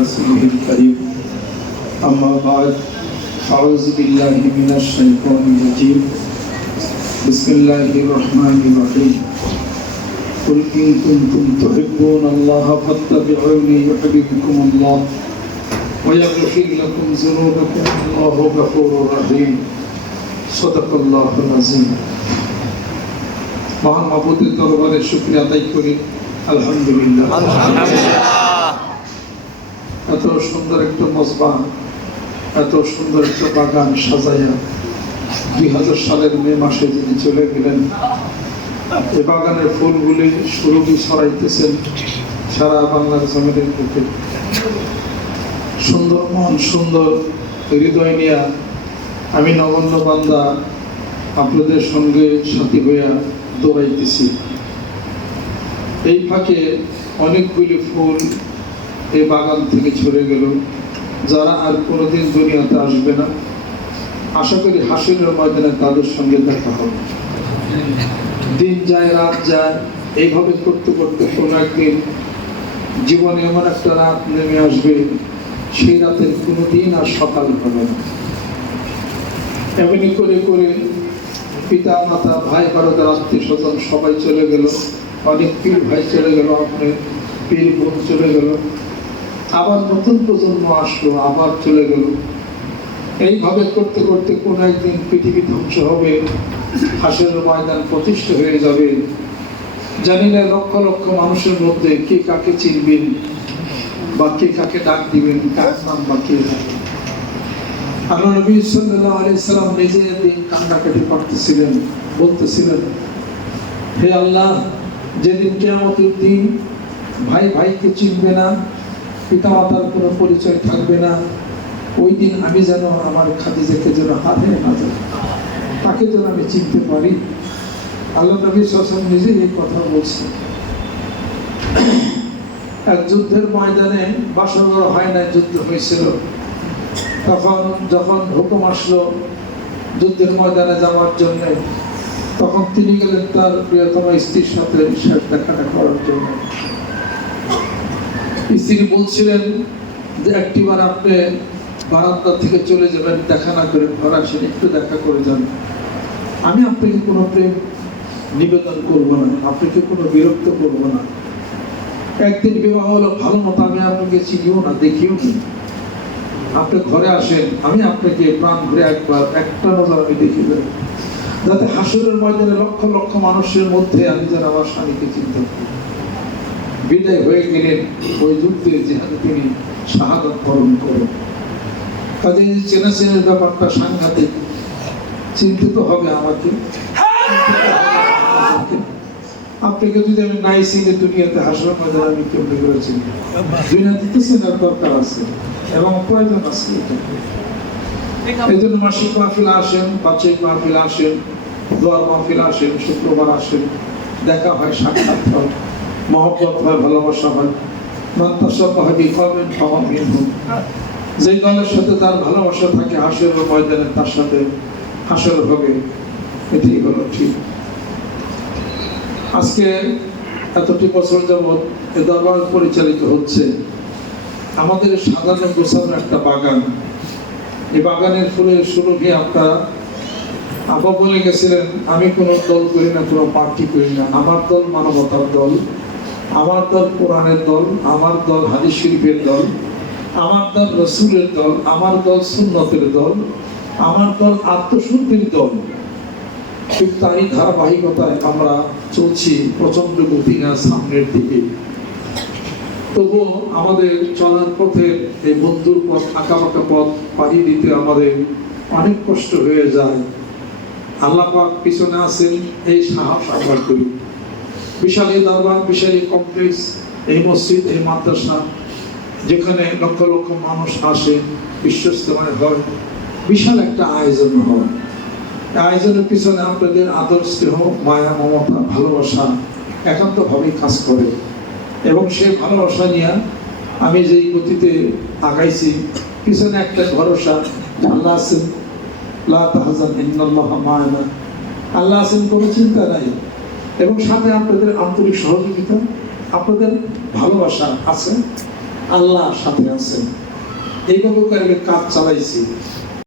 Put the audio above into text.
رسوله الكريم أما بعد أعوذ بالله من الشيطان الرجيم بسم الله الرحمن الرحيم قل إن كنتم تحبون الله فاتبعوني يحببكم الله ويغفر لكم ذنوبكم والله غفور رحيم صدق الله العظيم মহান মাবুদের দরবারে শুকরিয়া আদায় করি আলহামদুলিল্লাহ। এত সুন্দর একটা মসবা, এত সুন্দর একটা বাগান সাজাইয়া 2000 সালের মে মাসে যিনি চলে গেলেন, এই বাগানের ফুলগুলি সুরভি ছড়াইতেছেন সারা বাংলার জমিনের বুকে। সুন্দর মন, সুন্দর হৃদয় নিয়ে আমি নগণ্য বান্দা আপনাদের সঙ্গে সাথী হইয়া দৌড়াইতেছি। এই ফাঁকে অনেকগুলি ফুল এই বাগান থেকে ঝরে গেল, যারা আর কোনোদিন দুনিয়াতে আসবে না। আশা করি হাসিনের ময়দানে তাদের সঙ্গে দেখা হবে। দিন যায় রাত যায়, এইভাবে করতে করতে কোনো একদিন জীবনে এমন একটা রাত নেমে আসবে, সেই রাতের কোনোদিন আর সকাল হবে না। এমনি করে করে পিতা মাতা ভাই বারোদার আত্মীয় স্বজন সবাই চলে গেল, অনেক পীর ভাই চলে গেল, আপনার পীর বোন চলে গেল, আবার নতুন প্রজন্ম আসলো, আবার চলে গেল। এইভাবে করতে করতে কোন একদিন পৃথিবী ধ্বংস হবে, হাসরের ময়দান প্রতিষ্ঠা হয়ে যাবে। জানি না লক্ষ লক্ষ মানুষের মধ্যে কে কাকে চিনবেন বা কে কাকে ডাক দিবেন, কার নাম বা কে থাকবে। আল্লাহ নবী সাল্লাল্লাহু আলাইহি সাল্লাম নিজে দিন কান্নাকাটি করতেছিলেন, বলতেছিলেন, হে আল্লাহ, যেদিন কিয়ামতের দিন ভাই ভাইকে চিনবে না, পিতা মাতার কোনো পরিচয় থাকবে না, ওই দিন আমি যেন আমার খাদিজাকে যেন হাতে না যায়, তাকে যেন আমি চিনতে পারি। আল্লাহ নবী সাল্লাল্লাহু আলাইহি ওয়াসাল্লাম নিজে এই কথা বলছেন। এক যুদ্ধের ময়দানে বাসর হয় না, যুদ্ধ হয়েছিল। তখন যখন হুকুম আসলো যুদ্ধের ময়দানে যাওয়ার জন্য, তখন তিনি গেলেন তার প্রিয়তম স্ত্রীর সাথে শেষ দেখাটা করার জন্য। স্ত্রী বলছিলেন যে একটিবার আপনি বারান্দা থেকে চলে যাবেন, দেখা না করে ঘরে আসেন, একটু দেখা করে যান। আমি আপনাকে কোনো প্রেম নিবেদন করব না, আপনাকে কোনো বিরক্ত করব না। একদিন বিবাহ হলো, ভালো মতো আমি আপনাকে চিনিও না, দেখিও না, আপনি ঘরে আসেন, আমি আপনাকে প্রাণ ভরে একবার একটা নজর আমি দেখি যাই, যাতে হাসরের ময়দানে লক্ষ লক্ষ মানুষের মধ্যে আমি যেন আমার স্বামীকে চিনতে পারি। বিদায় হয়ে গেলেন ওই যুদ্ধে, যেখানে তিনি শাহাদাত বরণ করেন। কাজে চেনাচেনের ব্যাপারটা সাংঘাতিক। চিনতে তো হবে আমাকে। আপনাকে যদি আমি নাই চিনি দুনিয়াতে, হাসরের ময়দানে আমি কেমনি করে চিনি? দুনিয়াতে তো চেনার দরকার আছে এবং প্রয়োজন আছে। এই জন্য মাসিক মাহফিল আসেন, বার্ষিক মাহফিল আসেন, দোয়ার মাহফিল আসেন, শুক্রবার আসেন, দেখা হয়, সাক্ষাৎ হয়, মহব্বত হয়, ভালোবাসা হয়। যে দলের সাথে তার ভালোবাসা থাকে, হাসরের ময়দানে তার সাথে হাসর হবে, এটাই হলো ঠিক। আজকে এতটি বছর যাবৎ এ দরবার পরিচালিত হচ্ছে। আমাদের সাধারণ গোছানো একটা বাগান, এই বাগানের ফুলের সুরভি আপনারা আবার বলে গেছিলেন, আমি কোনো দল করি না, কোনো পার্টি করি না, আমার দল মানবতার দল, আমার দল কোরআনের দল, আমার দল হাদিস শরীফের দল, আমার দল রাসূলের দল, আমার দল সুন্নতের দল, আমার দল আত্মশুদ্ধির দল। ঠিক তারই ধারাবাহিকতায় আমরা চলছি প্রচন্ড গতি না সামনের দিকে। তবুও আমাদের চলার পথে এই বন্ধুর পথ, আঁকাবাঁকা পথ পাড়ি দিতে আমাদের অনেক কষ্ট হয়ে যায়। আল্লাহ পাক পিছনে আছেন, এই সাহস আমরা করি। বিশাল এই দরবার, বিশাল এই কমপ্লেক্স, এই মসজিদ, এই মাদ্রাসা, যেখানে লক্ষ লক্ষ মানুষ আসে, বিশ্বস্তমায় হয়, বিশাল একটা আয়োজন হয়। আয়োজনের পিছনে আপনাদের আদর, স্নেহ, মায়া, মমতা, ভালোবাসা একান্তভাবেই কাজ করে। এবং সেই ভালোবাসা নিয়ে আমি যেই গতিতে আগাইছি, পিছনে একটা ভরসা, আল্লাহ আছেন, লা তাহজান ইন্নাল্লাহা মা'ানা, আল্লাহ আছেন, কোনো চিন্তা নাই। এবং সাথে আপনাদের আন্তরিক সহযোগিতা, আপনাদের ভালোবাসা আছে। আল্লাহ সাথে আছেন। এইভাবে করে আমি কাজ চালাইছি।